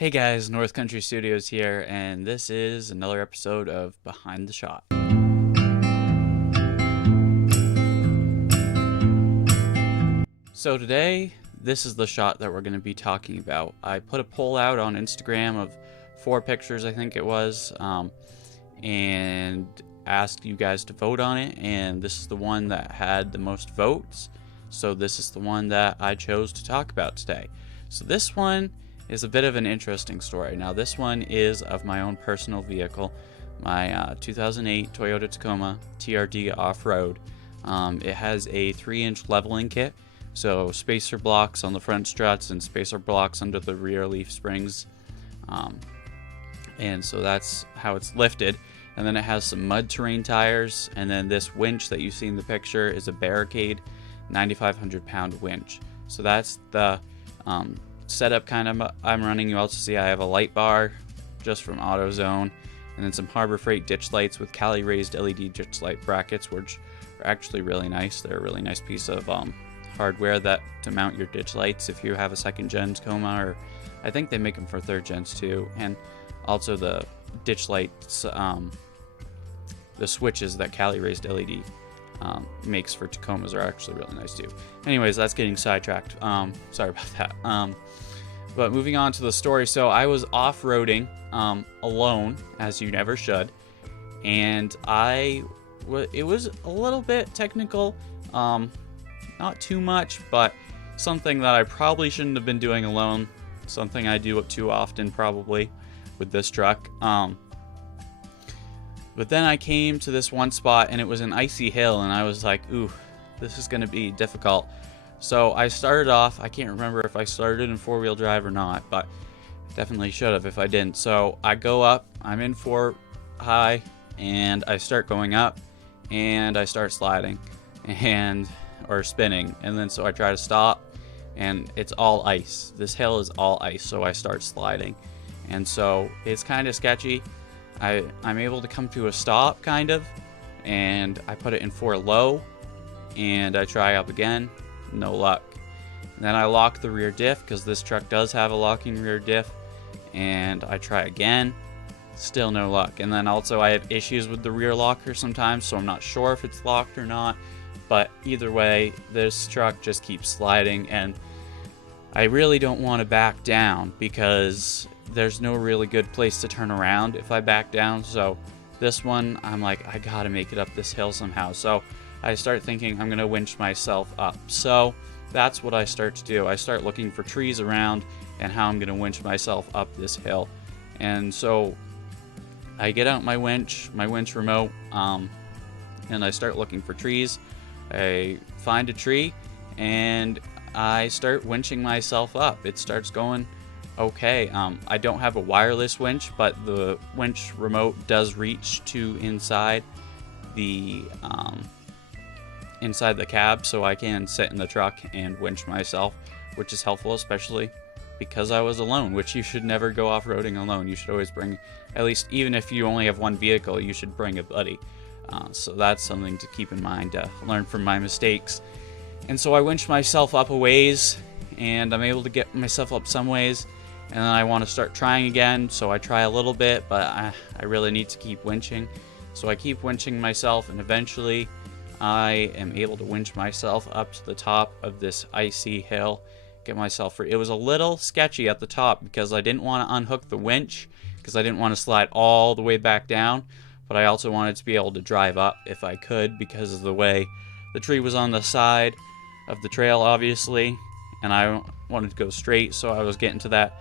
Hey guys, North Country Studios here, and this is another episode of Behind the Shot. So today, this is the shot that we're going to be talking about. I put a poll out on Instagram of 4 pictures, I think it was, and asked you guys to vote on it, and this is the one that had the most votes. So this is the one that I chose to talk about today. So this one is a bit of an interesting story. Now this one is of my own personal vehicle, my 2008 Toyota Tacoma TRD Off-Road. It has a 3-inch leveling kit, so spacer blocks on the front struts and spacer blocks under the rear leaf springs, and so that's how it's lifted. And then it has some mud terrain tires, and then this winch that you see in the picture is a Barricade 9,500 pound winch. So that's the setup kind of I'm running. You also see I have a light bar just from AutoZone, and then some Harbor Freight ditch lights with Cali raised LED ditch light brackets, which are actually really nice. They're a really nice piece of hardware that to mount your ditch lights if you have a 2nd gen Tacoma, or I think they make them for 3rd gens too. And also the ditch lights, the switches that Cali raised LED makes for Tacomas are actually really nice too. Anyways, that's getting sidetracked. Sorry about that. But moving on to the story. So I was off-roading alone, as you never should, and it was a little bit technical, not too much, but something that I probably shouldn't have been doing alone. Something I do too often probably with this truck. But then I came to this one spot, and it was an icy hill, and I was like, ooh, this is going to be difficult. So I started off, I can't remember if I started in 4-wheel drive or not, but definitely should have if I didn't. So I go up, I'm in 4 high, and I start going up, and I start sliding, or spinning. And then so I try to stop, and it's all ice. This hill is all ice, so I start sliding. And so it's kind of sketchy. I'm able to come to a stop, kind of, and I put it in 4 low, and I try up again, no luck. And then I lock the rear diff, because this truck does have a locking rear diff, and I try again, still no luck. And then also I have issues with the rear locker sometimes, so I'm not sure if it's locked or not, but either way, this truck just keeps sliding, and I really don't want to back down because there's no really good place to turn around if I back down. So this one, I'm like, I gotta make it up this hill somehow. So I start thinking I'm gonna winch myself up. So that's what I start to do. I start looking for trees around and how I'm gonna winch myself up this hill. And so I get out my winch remote, and I start looking for trees. I find a tree, and I start winching myself up. It starts going okay. I don't have a wireless winch, but the winch remote does reach to inside the cab, so I can sit in the truck and winch myself, which is helpful, especially because I was alone, which you should never go off-roading alone. You should always bring, at least even if you only have one vehicle, you should bring a buddy. So that's something to keep in mind, to learn from my mistakes. And so I winch myself up a ways, and I'm able to get myself up some ways, and then I want to start trying again, so I try a little bit, but I really need to keep winching. So I keep winching myself, and eventually I am able to winch myself up to the top of this icy hill, get myself free. It was a little sketchy at the top because I didn't want to unhook the winch, because I didn't want to slide all the way back down, but I also wanted to be able to drive up if I could, because of the way the tree was on the side of the trail, obviously, and I wanted to go straight, so I was getting to that,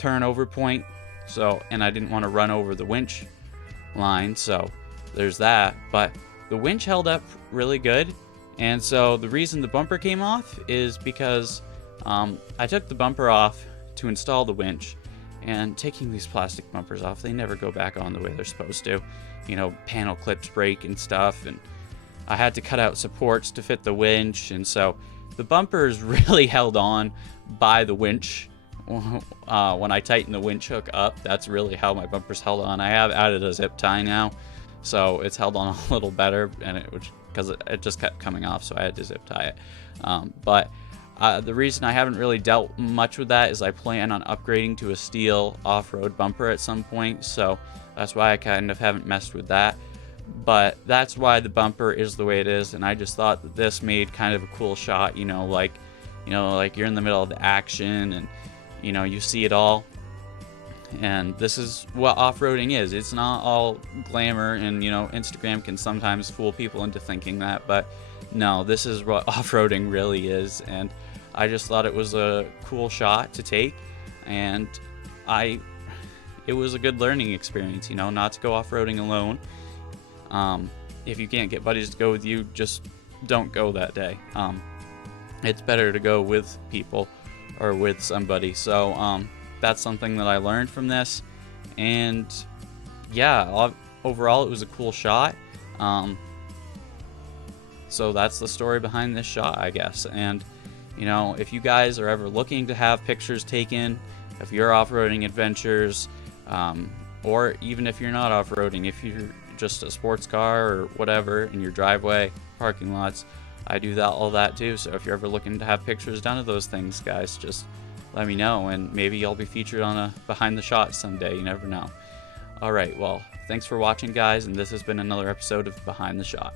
turnover point. So, and I didn't want to run over the winch line, so there's that. But the winch held up really good, and so the reason the bumper came off is because I took the bumper off to install the winch, and taking these plastic bumpers off, they never go back on the way they're supposed to. Panel clips break and stuff, and I had to cut out supports to fit the winch, and so the bumpers really held on by the winch. When I tightened the winch hook up, that's really how my bumpers held on. I have added a zip tie now, so it's held on a little better, and because it just kept coming off, so I had to zip tie it. But The reason I haven't really dealt much with that is I plan on upgrading to a steel off-road bumper at some point, so that's why I kind of haven't messed with that. But that's why the bumper is the way it is, and I just thought that this made kind of a cool shot, like you're in the middle of the action and you see it all. And this is what off-roading is. It's not all glamour, and Instagram can sometimes fool people into thinking that, but no, this is what off-roading really is. And I just thought it was a cool shot to take, and it was a good learning experience, not to go off-roading alone. If you can't get buddies to go with you, just don't go that day. It's better to go with people or with somebody. So that's something that I learned from this, and yeah, overall it was a cool shot. So that's the story behind this shot, I guess. And if you guys are ever looking to have pictures taken of your off-roading adventures, or even if you're not off-roading, if you're just a sports car or whatever in your driveway, parking lots, I do all that too. So if you're ever looking to have pictures done of those things, guys, just let me know, and maybe I'll be featured on a Behind the Shot someday. You never know. Alright, well, thanks for watching, guys, and this has been another episode of Behind the Shot.